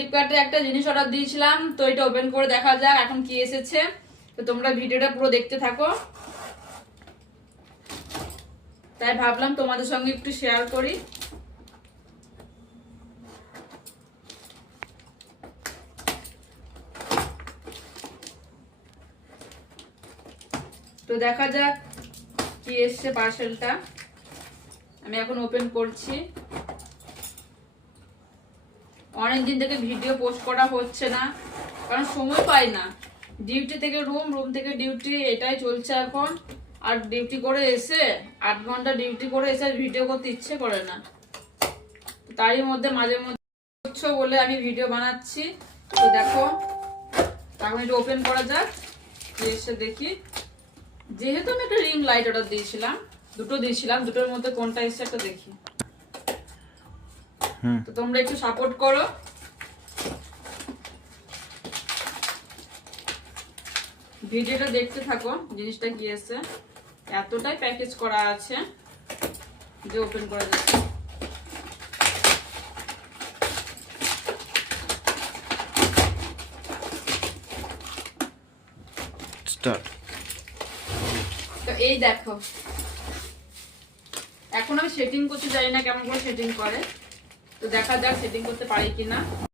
ফ্লিপকার্টে একটা জিনিস অর্ডার দিয়েছিলাম, তো এটা ওপেন করে দেখা যাক এখন কি এসেছে। তো তোমরা ভিডিওটা পুরো দেখতে থাকো, তাই ভাবলাম তোমাদের সঙ্গে একটু শেয়ার করি। তো দেখা যাক কি এসছে পার্সেলটা। আমি এখন ওপেন করছি। অনেকদিন থেকে ভিডিও পোস্ট করা হচ্ছে না, কারণ সময় পাই না। ডিউটি থেকে রুম, রুম থেকে ডিউটি, এটাই চলছে এখন। আর ডিউটি করে এসে 8 ঘন্টা ডিউটি করে এসে ভিডিও করতে ইচ্ছে করে না। তারই মধ্যে মাঝে মধ্যে করছো বলে আমি ভিডিও বানাচ্ছি। তো দেখো এখন এটা ওপেন করা যাক, এসে দেখি। যেহেতু আমি একটা রিং লাইট অর্ডার দিয়েছিলাম, দুটো দিয়েছিলাম, দুটোর মধ্যে কোনটা এসছে একটা দেখি। তো তোমরা একটু সাপোর্ট করো। ভিডিওটা দেখতে থাকো, জিনিসটা কি আছে। এতটাই প্যাকেজ করা আছে যে ওপেন করা যাচ্ছে। স্টার্ট। তো এই দেখো, এখন আমি সেটিং করতে জানি না কেমন করে সেটিং করে। তো দেখা যাক সেটিং করতে পারি কিনা।